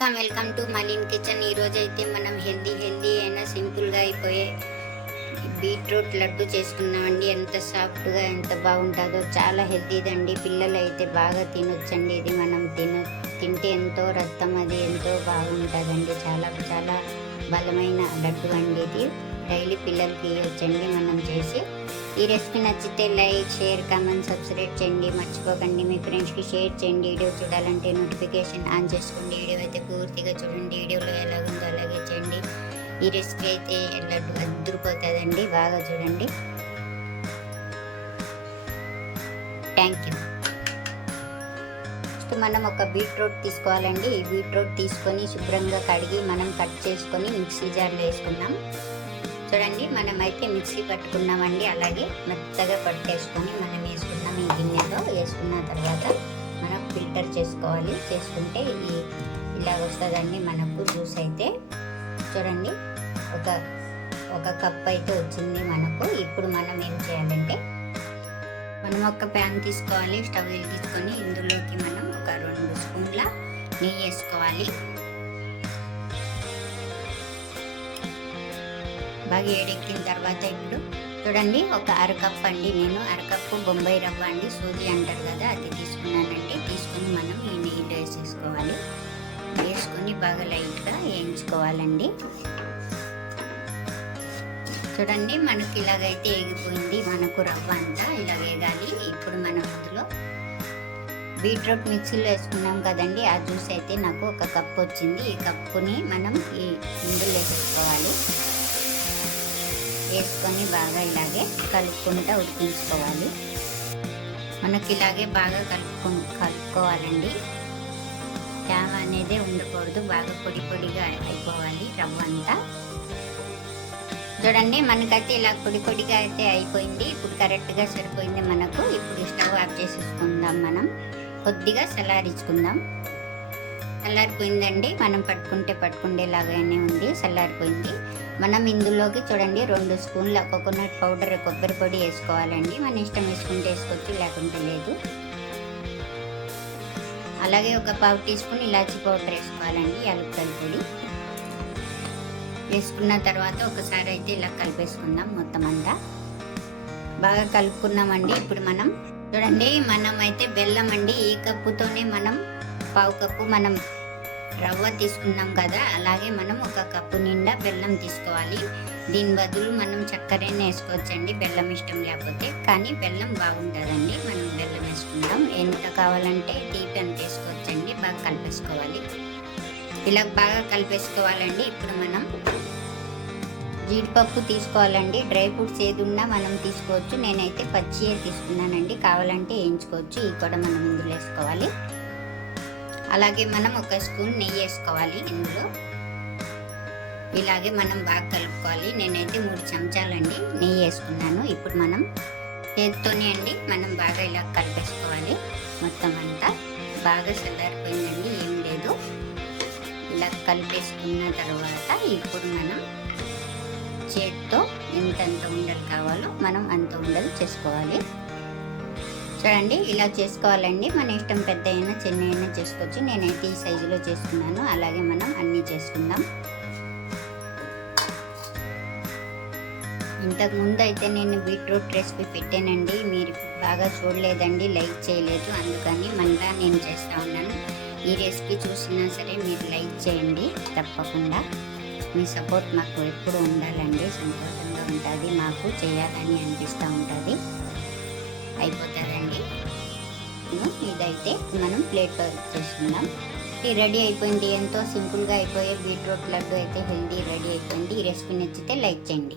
Welcome to మలిన్ kitchen. ఈరోజు అయితే మనం హెల్దీ అయినా సింపుల్గా అయిపోయే బీట్రూట్ లడ్డు చేసుకున్నామండి. ఎంత సాఫ్ట్గా ఎంత బాగుంటుందో, చాలా హెల్దీదండి. పిల్లలు అయితే బాగా తినొచ్చండి. ఇది మనం తింటే ఎంతో రక్తం అది ఎంతో బాగుంటుందండి. చాలా చాలా బలమైన లడ్డు అండి. ఇది డైలీ పిల్లలకి ఇవ్వచ్చండి మనం చేసి. ఈ రెసిపీ నచ్చితే లైక్, షేర్, కామెంట్, సబ్స్క్రైబ్ చేయండి. మర్చిపోకండి. మీ ఫ్రెండ్స్కి షేర్ చేయండి. వీడియో చూడాలంటే నోటిఫికేషన్ ఆన్ చేసుకోండి. వీడియో అయితే పూర్తిగా చూడండి. వీడియోలో ఎలాగుందో అలాగే చేయండి. ఈ రెసిపీ అయితే లడ్డు అద్దరిపోతుందండి. బాగా చూడండి. Thank you. ఫస్ట్ మనం ఒక బీట్రూట్ తీసుకోవాలండి. ఈ బీట్రూట్ తీసుకొని శుభ్రంగా కడిగి మనం కట్ చేసుకొని మిక్సీ జార్లో వేసుకుందాం. చూడండి, మనమైతే మిక్సీ పట్టుకున్నామండి. అలాగే మెత్తగా పట్టేసుకొని మనం వేసుకున్నాం. ఈ గిన్నెలో వేసుకున్న తర్వాత మనం ఫిల్టర్ చేసుకోవాలి. చేసుకుంటే ఇలా వస్తుందండి మనకు జ్యూస్ అయితే. చూడండి, ఒక కప్ అయితే వచ్చింది మనకు. ఇప్పుడు మనం ఏం చేయాలంటే మనం ఒక ప్యాన్ తీసుకోవాలి. స్టవ్ తీసుకొని ఇందులోకి మనం ఒక 2 స్పూన్ల నెయ్యి వేసుకోవాలి. బాగా ఏడెక్కిన తర్వాత ఇప్పుడు చూడండి, ఒక అరకప్పు అండి, నేను అరకప్పు బొంబాయి రవ్వ అండి, సూజీ అంటారు కదా, అది తీసుకున్నానండి. తీసుకుని మనం ఈ నెయ్యిలో వేసేసుకోవాలి. వేసుకొని బాగా లైట్గా వేయించుకోవాలండి. చూడండి, మనకి ఇలాగైతే వేగిపోయింది. మనకు రవ్వ అంతా ఇలా వేగాలి. ఇప్పుడు మనం ఇందులో బీట్రూట్ మిక్సీలో వేసుకున్నాం కదండి, ఆ జ్యూస్ అయితే నాకు ఒక కప్పు వచ్చింది. ఈ కప్పుని మనం ఇందులో వేసేసుకోవాలి. వేసుకొని బాగా ఇలాగే కలుపుకుంటూ ఉడికించుకోవాలి. మనకి ఇలాగే బాగా కలుపుకోవాలండి. తేమ అనేది ఉండకూడదు. బాగా పొడిగా అయిపోవాలి రవ్వ అంతా. చూడండి, మనకైతే ఇలా పొడిగా అయితే అయిపోయింది. ఇప్పుడు కరెక్ట్గా సరిపోయింది మనకు. ఇప్పుడు స్టవ్ ఆఫ్ చేసేసుకుందాం. మనం కొద్దిగా చల్లారించుకుందాం. చల్లారిపోయిందండి. మనం పట్టుకుండేలాగానే ఉంది. చల్లారిపోయింది. మనం ఇందులోకి చూడండి 2 స్పూన్ల కోకోనట్ పౌడర్, కొబ్బరి పొడి వేసుకోవాలండి. మన ఇష్టం వేసుకుంటే వేసుకోవచ్చు, లేకుంటే లేదు. అలాగే ఒక 1/2 టీ స్పూన్ ఇలాచీ పౌడర్ వేసుకోవాలండి. యాలక్కాయ పొడి వేసుకున్న తర్వాత ఒకసారి అయితే ఇలా కలిపేసుకుందాం. మొత్తం అంతా బాగా కలుపుకున్నామండి. ఇప్పుడు మనం చూడండి, మనం అయితే బెల్లం అండి, ఈ కప్పుతోనే మనం 1/2 కప్పు మనం రవ్వ తీసుకున్నాం కదా, అలాగే మనం 1 కప్పు నిండా బెల్లం తీసుకోవాలి. దీని బదులు మనం చక్కెరనే వేసుకోవచ్చండి, బెల్లం ఇష్టం లేకపోతే. కానీ బెల్లం బాగుంటుందండి. మనం బెల్లం వేసుకుందాం. ఎంత కావాలంటే తీపి అంత వేసుకోవచ్చండి. బాగా కలిపేసుకోవాలి. ఇలా బాగా కలిపేసుకోవాలండి. ఇప్పుడు మనం జీడిపప్పు తీసుకోవాలండి. డ్రై ఫ్రూట్స్ ఏది ఉన్నా మనం తీసుకోవచ్చు. నేనైతే పచ్చియే తీసుకున్నానండి. కావాలంటే వేయించుకోవచ్చు. ఇవి కూడా మనం ఇందులో వేసుకోవాలి. అలాగే మనం 1 స్పూన్ నెయ్యి వేసుకోవాలి ఇందులో. ఇలాగే మనం బాగా కలుపుకోవాలి. నేనైతే 3 చెంచాలండి నెయ్యి వేసుకున్నాను. ఇప్పుడు మనం చేతితోనే అండి మనం బాగా ఇలా కలిపేసుకోవాలి. మొత్తం అంతా బాగా చల్లారిపోయిందండి, ఏం లేదు. ఇలా కలిపేసుకున్న తర్వాత ఇప్పుడు మనం చేతితో ఎంత ఉండలు కావాలో మనం అంత ఉండలు చేసుకోవాలి. చూడండి, ఇలా చేసుకోవాలండి. మన ఇష్టం, పెద్ద అయినా చిన్న అయినా చేసుకోవచ్చు. నేనైతే ఈ సైజులో చేసుకున్నాను. అలాగే మనం అన్నీ చేసుకుందాం. ఇంతకుముందు అయితే నేను బీట్రూట్ రెసిపీ పెట్టానండి. మీరు బాగా చూడలేదండి, లైక్ చేయలేదు. అందుకని మళ్ళీ నేను చేస్తూ ఉన్నాను. ఈ రెసిపీ చూసినా సరే మీరు లైక్ చేయండి తప్పకుండా. మీ సపోర్ట్ మాకు ఎప్పుడు ఉండాలండి. సంతోషంగా ఉంటుంది, మాకు చేయాలని అనిపిస్తూ ఉంటుంది. అయిపోతుందండి. ఇదైతే మనం ప్లేట్లో చేసుకుందాం. ఇది రెడీ అయిపోయింది. ఎంతో సింపుల్గా అయిపోయే బీట్రూట్ లడ్డు అయితే హెల్దీ రెడీ అయిపోయింది. ఈ రెసిపీ నచ్చితే లైక్ చేయండి.